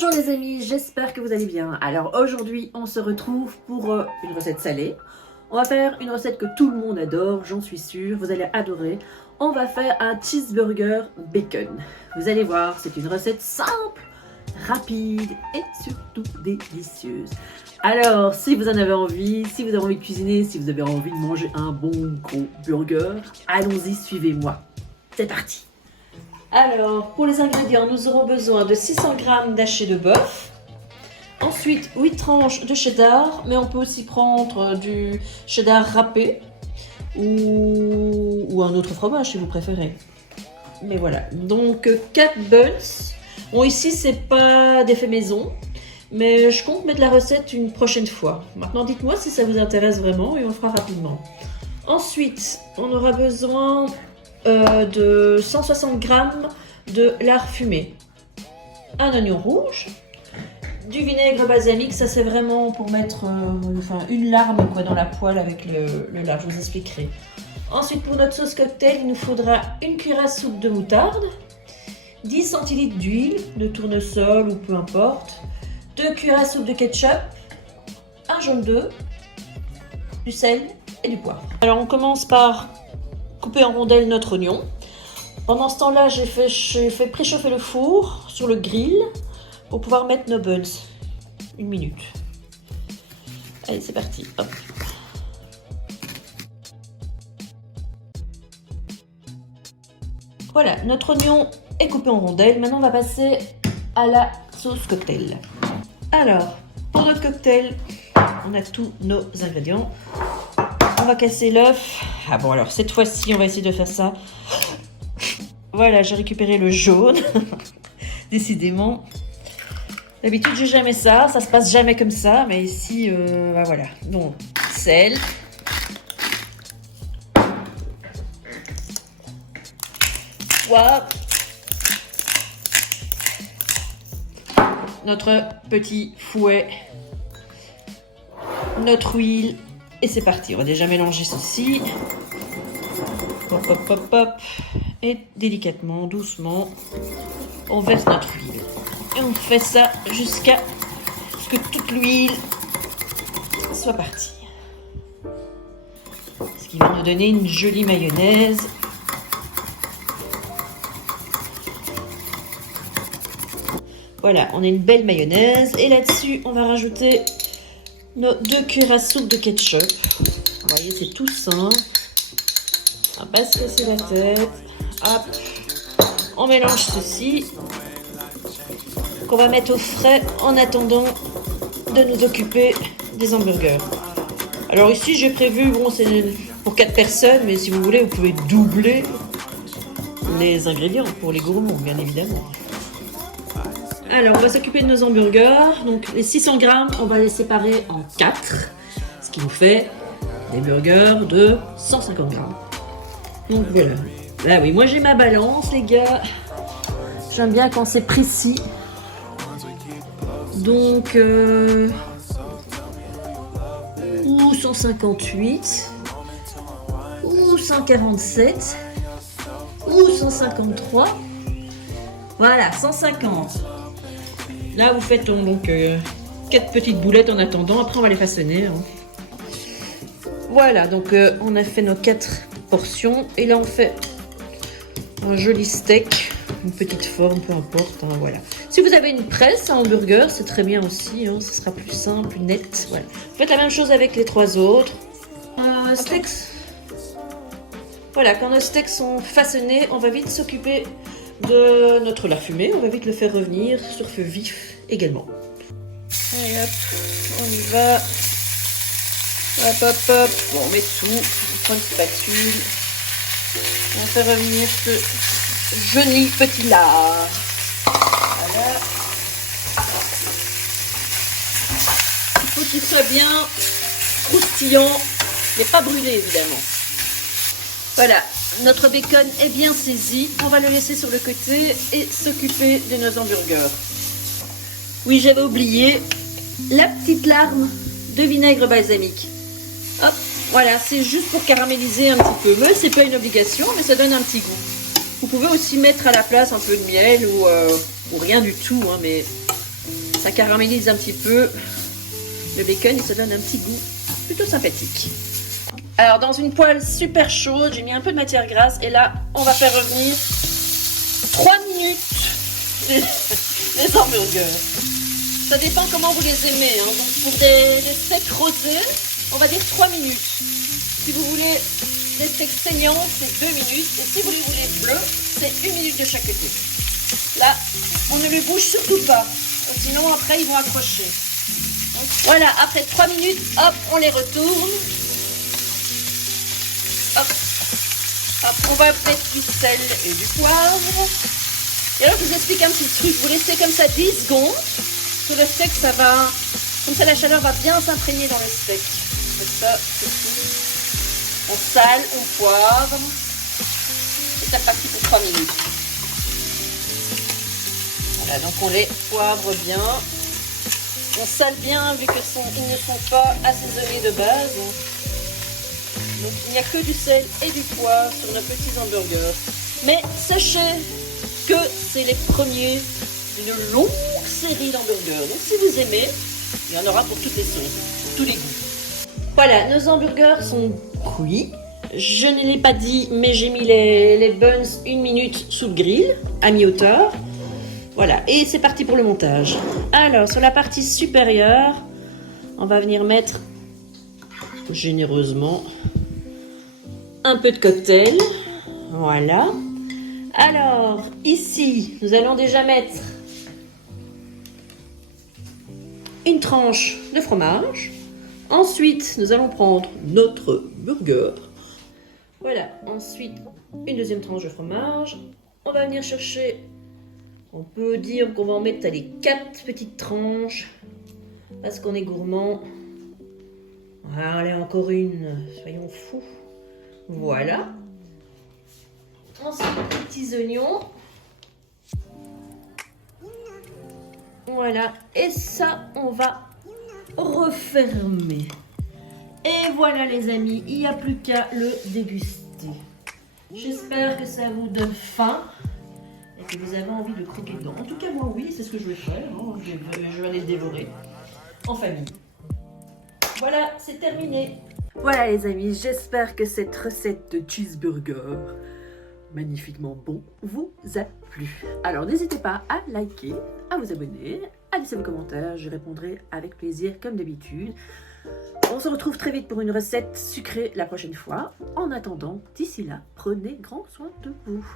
Bonjour les amis, j'espère que vous allez bien. Alors aujourd'hui on se retrouve pour une recette salée. On va faire une recette que tout le monde adore, j'en suis sûre, vous allez adorer. On va faire un cheeseburger bacon. Vous allez voir, c'est une recette simple, rapide et surtout délicieuse. Alors si vous en avez envie, si vous avez envie de cuisiner, si vous avez envie de manger un bon gros burger, allons-y, suivez-moi. C'est parti! Alors, pour les ingrédients, nous aurons besoin de 600 g d'haché de bœuf. Ensuite, 8 tranches de cheddar, mais on peut aussi prendre du cheddar râpé ou un autre fromage si vous préférez. Mais voilà, donc 4 buns. Bon, ici, c'est pas d'effet maison, mais je compte mettre la recette une prochaine fois. Maintenant, dites-moi si ça vous intéresse vraiment et on le fera rapidement. Ensuite, on aura besoin de 160 g de lard fumé, un oignon rouge, du vinaigre balsamique, ça c'est vraiment pour mettre une larme quoi, dans la poêle avec le lard, je vous expliquerai. Ensuite pour notre sauce cocktail, il nous faudra une cuillère à soupe de moutarde, 10 centilitres d'huile, de tournesol ou peu importe, 2 cuillères à soupe de ketchup, un jaune d'œuf, du sel et du poivre. Alors on commence par couper en rondelles notre oignon. Pendant ce temps-là, j'ai fait préchauffer le four sur le grill pour pouvoir mettre nos buns. 1 minute. Allez, c'est parti. Hop. Voilà, notre oignon est coupé en rondelles. Maintenant, on va passer à la sauce cocktail. Alors, pour notre cocktail, on a tous nos ingrédients. On va casser l'œuf. Ah bon, alors cette fois-ci, on va essayer de faire ça. Voilà, j'ai récupéré le jaune. Décidément. D'habitude, j'ai jamais ça. Ça se passe jamais comme ça. Mais ici, bah voilà. Donc, sel. Poivre. Notre petit fouet. Notre huile. Et c'est parti, on va déjà mélanger ceci. Hop, hop, hop, hop. Et délicatement, doucement, on verse notre huile. Et on fait ça jusqu'à ce que toute l'huile soit partie. Ce qui va nous donner une jolie mayonnaise. Voilà, on a une belle mayonnaise. Et là-dessus, on va rajouter nos 2 cuillères à soupe de ketchup. Vous voyez, c'est tout simple. On va pas se casser la tête. Hop. On mélange ceci. Qu'on va mettre au frais en attendant de nous occuper des hamburgers. Alors ici, j'ai prévu, bon, c'est pour 4 personnes, mais si vous voulez, vous pouvez doubler les ingrédients pour les gourmands, bien évidemment. Alors, on va s'occuper de nos hamburgers. Donc, les 600 g, on va les séparer en 4. Ce qui nous fait des burgers de 150 g. Donc, voilà. Là, oui, moi, j'ai ma balance, les gars. J'aime bien quand c'est précis. Donc, ou 158, ou 147, ou 153. Voilà, 150. Là, vous faites donc 4 petites boulettes en attendant. Après, on va les façonner. Hein. Voilà, donc on a fait nos 4 portions. Et là, on fait un joli steak. Une petite forme, peu importe. Hein, voilà. Si vous avez une presse à hamburger, c'est très bien aussi. Hein, ce sera plus simple, plus net. Voilà. Faites la même chose avec les 3 autres. Steaks. Voilà, quand nos steaks sont façonnés, on va vite s'occuper de notre lard fumé, on va vite le faire revenir sur feu vif également. Allez hop, on y va. Hop hop hop, bon, on met tout, on prend une spatule. On fait revenir ce joli petit lard. Voilà. Il faut qu'il soit bien croustillant, mais pas brûlé évidemment. Voilà. Notre bacon est bien saisi. On va le laisser sur le côté et s'occuper de nos hamburgers. Oui, j'avais oublié la petite larme de vinaigre balsamique. Hop, voilà, c'est juste pour caraméliser un petit peu. Mais c'est pas une obligation, mais ça donne un petit goût. Vous pouvez aussi mettre à la place un peu de miel ou rien du tout, hein, mais ça caramélise un petit peu le bacon et ça donne un petit goût plutôt sympathique. Alors dans une poêle super chaude, j'ai mis un peu de matière grasse et là on va faire revenir 3 minutes les hamburgers. Ça dépend comment vous les aimez, hein. Donc pour des steaks rosés, on va dire 3 minutes. Si vous voulez des steaks saignants, c'est 2 minutes. Et si vous les voulez bleus, c'est 1 minute de chaque côté. Là, on ne les bouge surtout pas. Sinon après ils vont accrocher. Donc, voilà, après 3 minutes, hop, on les retourne. Hop. Hop, on va mettre du sel et du poivre. Et alors je vous explique un petit truc. Vous laissez comme ça 10 secondes. Sur le steak, ça va... Comme ça, la chaleur va bien s'imprégner dans le steak. Comme ça, c'est tout. On sale, on poivre. Et c'est parti pour 3 minutes. Voilà, donc on les poivre bien. On sale bien vu qu'ils ne sont pas assaisonnés de base. Donc il n'y a que du sel et du poivre sur nos petits hamburgers. Mais sachez que c'est les premiers d'une longue série d'hamburgers. Donc si vous aimez, il y en aura pour toutes les sauces, pour tous les goûts. Voilà, nos hamburgers sont cuits. Je ne l'ai pas dit, mais j'ai mis les buns 1 minute sous le grill, à mi-hauteur. Voilà, et c'est parti pour le montage. Alors, sur la partie supérieure, on va venir mettre généreusement un peu de cocktail. Voilà. Alors, ici, nous allons déjà mettre une tranche de fromage. Ensuite, nous allons prendre notre burger. Voilà, ensuite, une deuxième tranche de fromage. On va venir chercher, on peut dire qu'on va en mettre les 4 petites tranches, parce qu'on est gourmand. Allez, encore une, soyons fous. Voilà. Ensuite, les petits oignons. Voilà, et ça, on va refermer. Et voilà les amis, il n'y a plus qu'à le déguster. J'espère que ça vous donne faim et que vous avez envie de croquer dedans. En tout cas, moi oui, c'est ce que je vais faire. Hein. Je vais aller le dévorer en famille. Voilà, c'est terminé. Voilà les amis, j'espère que cette recette de cheeseburger magnifiquement bon vous a plu. Alors n'hésitez pas à liker, à vous abonner, à laisser vos commentaires, je répondrai avec plaisir comme d'habitude. On se retrouve très vite pour une recette sucrée la prochaine fois. En attendant, d'ici là, prenez grand soin de vous.